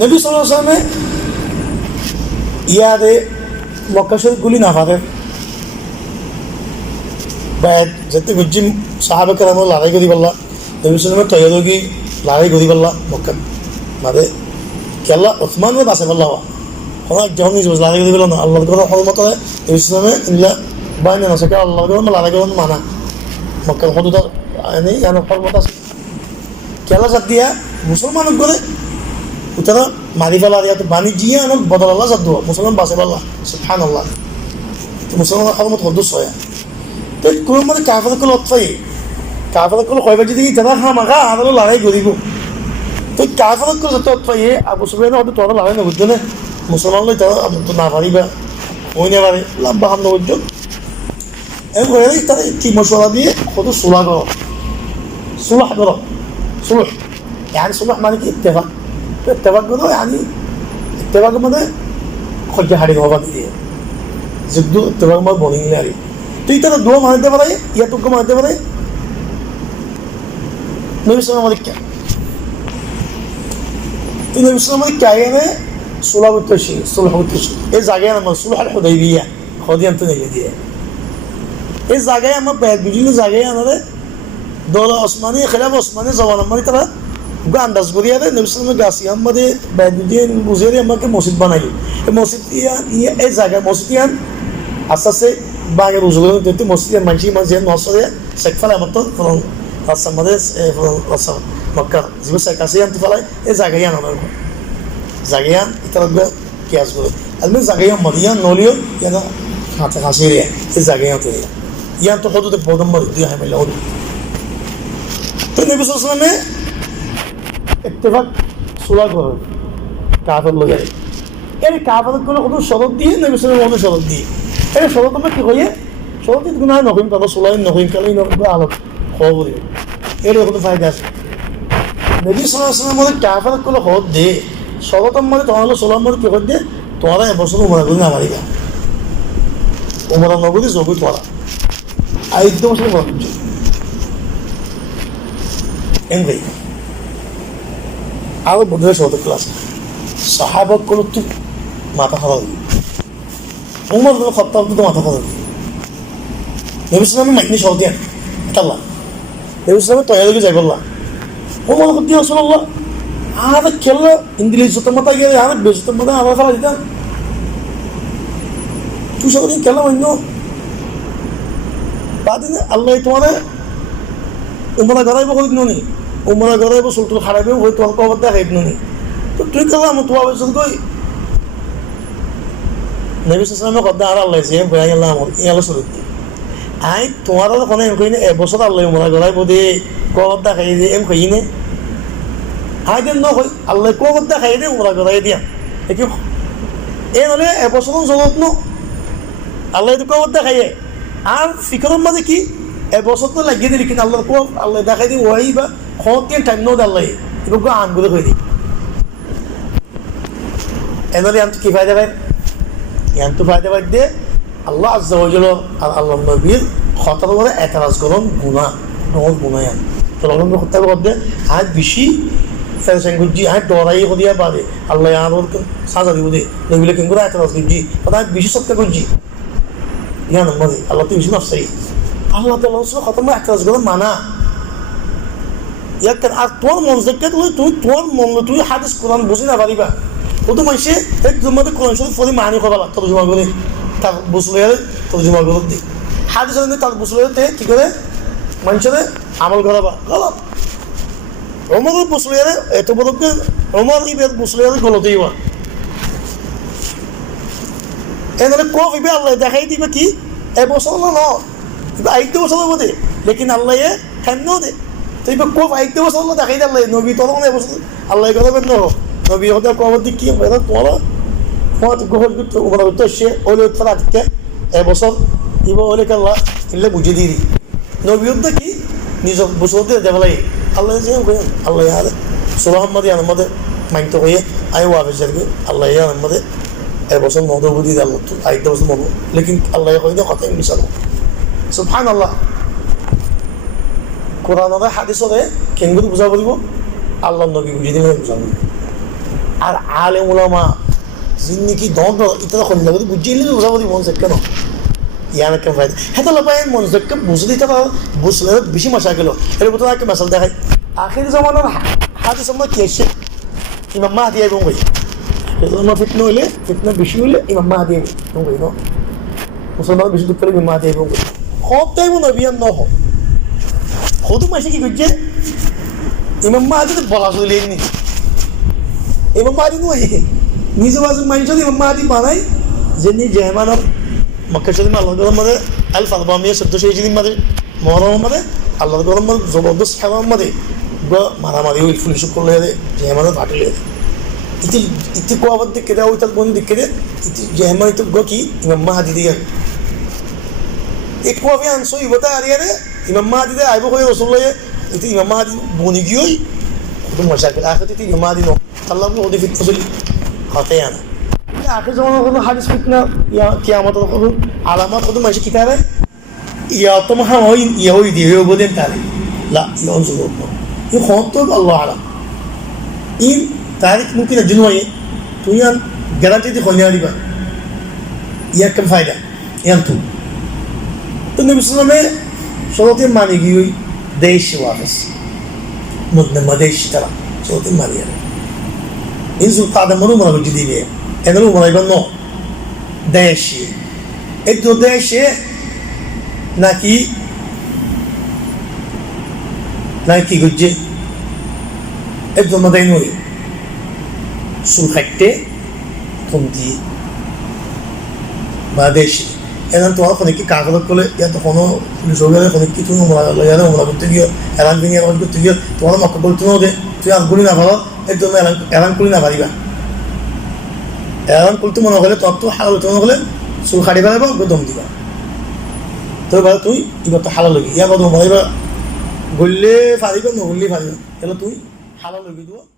নবী সাল্লাল্লাহু আলাইহি ওয়াসাল্লামে ইয়াদে মক্কা শরীফ গুলি না পারে بعد جت بجيم صحابة كرام الله عليه قدي بالله النبي صلى الله عليه وسلم تيادوغي عليه قدي بالله مكة ماذا كلا عثمان وبعث بالله هو جهنم يجوز عليه قدي بالله الله قدر حول مطلع النبي صلى الله عليه وسلم إلا بين نسك الله قدر ما عليه قدر معنا مكة الحدود يعني حول مطلع كلا جديا مسلمان قدر وترى معرفة الله رياض باني جيا أنا بدل الله جدوا مسلمان بعث بالله سبحان الله مسلمان حول مطلع دوس صيا كل ما كافر كل أطفال كافر كل خوي بجدي جدا هم مغا هذا لو لاري غريبو تو كافر كل أطفال أبو سفيان هذا تونا لاري نقدنا مسلمان له ترى أبو تنا فاري با وين فاري لا بهم نوجو إيه غيره ترى كي مشورة دي خدو صلح كرو صلح كرو صلح يعني صلح معنى كي اتفاق اتفاق كرو يعني اتفاق ماذا خد جهاري هوا دي زدو اتفاق ما بونين لاري तो इतना दुआ मानते बताइए या तुमको मानते बताइए नबी सल्लल्लाहु अलैहि वसल्लम क्या तो नबी सल्लल्लाहु अलैहि वसल्लम क्या है सुलह उतशी सुलह उतशी इस जगह ना सुलह al-Hudaybiyya खुदी अंत नहीं दिया इस जगह हम बैठ बिजली जगह है ना दौलत उस्मानी खिलाफ उस्मानी जवान हमारी तरह उनका अंदाज़ को दिया था नबी सल्लल्लाहु अलैहि वसल्लम गासी हम मध्य बैठ बिजली गुज़रे हम के मस्जिद बनाई मस्जिद ये इस जगह मस्जिद asase bagi rujukan itu mesti manci manci nosore sekfala betul kalau rasa madas rasa Makkah jiwa saya kasih yang tu falai zagayan orang zagayan itu juga kias guru almen zagayan Madinah nolio ya na hata kasih dia zagayan tu dia yang tu hudu tu bodam madu dia hanya lalu tu Nabi sallallahu alaihi wasallam ittifaq sulah guru kafir loh jadi ini kafir kalau hudu syarat dia Nabi sallallahu alaihi wasallam syarat dia إيه شروط ما كذي شروط تقول أنا نقيم كذا صلاة نقيم كذا نقول على خوفي إيه اللي يخدم فايدة نبي صلى الله عليه وسلم هذا كافر كله خود ده شروط ما ده تعالى صلاة ما ده كذي ده تعالى يبصر عمره قلنا مالك عمره نقول زوجي تعالى أيدو مسلم ما تجي إنغي على بدر شروط الكلاس صحابة كله تو ما تخرج عمر بن الخطاب ضد ما تفضل النبي صلى الله عليه وسلم ما يكنيش راضيان طلع النبي صلى الله عليه وسلم طيب جايب الله عمر قلت يا رسول الله هذا كله انجليزي تمتا كده هذا بيزو تمتا هذا خلاص ده شو شغلين كلام انه بعدين الله يتوانا عمر غرايب خود نوني عمر غرايب سلطان خرابي هو تو کو بتا ہے نوني تو تو كلام تو بس کوئی नबी सल्लल्लाहु अलैहि वसल्लम कद्दा Allah sih bayar Allah yang lalu suruh. Ay तुम्हारा तो कोने इनको इन्हें बसों Allah yang mulai गलाई बोले कौन दा कहीं दे इनको इन्हें ay दिन नो कोई Allah कौन दा कहीं दे mulai गलाई दिया लेकिन ये नले बसों तो ज़रूरत नो Allah itu कौन दा कहीं आम फिक्रों में देखी बसों तो लगी थी लेकिन Allah को Allah दा कहीं दे वही बा कौन के टाइम नो डाल रही इनको को आम गुले कोई दी ये नले हम तो किफ़ायदा है yang tu faedah dia Allah Azza wa Jalla Allah Nabi khatar wala e'tiraz qilun guna yang kalau orang khatar qildi had bishi sen guji had dorai qodiya bade Allah yaar or saza diude nabi lekin gura e'tiraz guji pada bishi sabta guji ya namadi Allah tu bishi nafsi Allah Taala usul khatar ma e'tiraz qilun mana yakan atwal munzakat tu mon tu hadis Quran buzina bariba वो तो मनुष्य एक जुम्मत कुरान शरीफ फौरी मानी को बाला तर्जुमा करे तार बुसलेर तर्जुमा करे दी हादिस ने तार बुसलेर ते की करे मनुष्य ने अमल करा बा गलत उमर बुसलेर तो बदल के उमर की बेद बुसलेर गलत ही हुआ इन्होंने कोई भी अल्लाह दिखाई दी बकी ए बुसला ना आई तो बुसला बोले लेकिन अल्लाह ये हम नो दे तो ये कोई आई तो बुसला दिखाई दे अल्लाह नबी तो ना बुसला अल्लाह का तो बंदो नबी होता है कौन दिखी है मेरा तुम्हारा वहाँ तो गोहल कुछ उम्र होता है शे ओले उत्तरात के बसर इबा ओले कर ला इल्ले बुझे दी नबी होता कि निज़ बुसोते देवलाई अल्लाह से हम कहें अल्लाह यार सुबह हम मत यार मत माइंड तो कहिए आये वो आवेश करके अल्लाह यार मत बसर मौत हो दी अल्लाह तो आई तो बसर मौत लेकिन अल्लाह कोई तो खत्म नहीं चलो सुभान अल्लाह कुरान और हदीस और है किंगुद बुझा बोली वो अल्लाह नबी बुझे दी मैं बुझा আর আলে ওলামা জিন্দিগি দন ইত্যাদি খন্ড লাগতে বুঝিয়ে নিলে বুঝাবো মন সেট কেন ইয়ার কেন ফায়দা হ্যাঁ তাহলে পায় মন সেটকে বুঝে দিতে পারো বুঝলে বেশি মশা গেল এর মতো একটা মেসাল দেখায় আখির জমানার হাদিস আমরা কি এসছে ইমাম মাহদি এবং ভাই আখির ফিতনা হইলে ফিতনা বেশি হইলে ইমাম মাহদি এবং ভাই ন মুসলমান বেশি দুঃখ ইমাম মাহদি এবং ভাই সবটাই মনে অভিযান নহ সদু মাসে কি করছে ইমাম মাহদি তো বলা চলে নি ইমাম মাহদি নয় নিজে বাজু মানুষ ইমাম মাহদি বানাই যে জেহমানের মক্কা শরীফ আল্লাহ গরম মাদে আল ফালবামিয়া 1400 মাদে মহরম মাদে আল্লাহ গরম মাদে জবরদস্ত খেলাম মাদে মারামারি ওই পুলিশ করলে জেহমানের ফাটিলে ইতি কোয়াবার দিকে দেওয়া ওই তার বন্ধু দিকে দে ইতি জেহমান ইতি কি ইমাম মাহদি দিয়ে এক কোয়াবি আনসো ইবতা আরিয়ারে ইমাম মাহদি দে আইব হয়ে রসুল্লাহ ইতি ইমাম মাহদি বনি গিয়েই খুব মশাকিল আখের ইতি ইমাম মাহদি নো আল্লাহ ওদের ফিতনা চলি হতে আনা আখের জমানার কোনো হাদিস ফিতনা কিয়ামতের কোনো আলামত কোনো মানুষ কিতাবে ইয়াতম হাওই ইয়াওই দিয়ে ওবদেন তারে লা ইয়ানজুর ই খত আল্লাহ আলাম ইন তারিখ মুমকিন জুনওয়ে তুই আন গ্যারান্টি দি খনিয়া দিবা ইয়া কম ফায়দা ইয়ান্তু তো নবী সাল্লাল্লাহু আলাইহি শরতে মানে গিয়ে দেশ ওয়াফস মুদনা মাদেশ তারা শরতে মারিয়া ইনজুল কাদা মনু মনে দিবে এনরু মনে গনো দেশে এতো দেশে নাকি গুজে একদম মাদাই নই সুল খাইতে কমতি বা দেশে এনার তোমার কোনো কি কাগজ করলে ইয়াতে কোনো পুলিশ অভিযানে কোনো কিছু মনে করতে গিয়ে এলান ভেঙে এলান করতে গিয়ে তোমার মক্কা করতে দে তুই আগুলি না ভালো একদম এলান করি না পারিবা এলান করতে মনে হলে তোর তো হালাল হতে মনে হলে চুল খাড়ি ফেলাবা দম দিবা তো এবার তুই এবার তো হালাল লগি ইয়ার কথা মনে এবার গড়লে পারিবা নগরলে পারিবা তাহলে তুই হালাল লগি দিব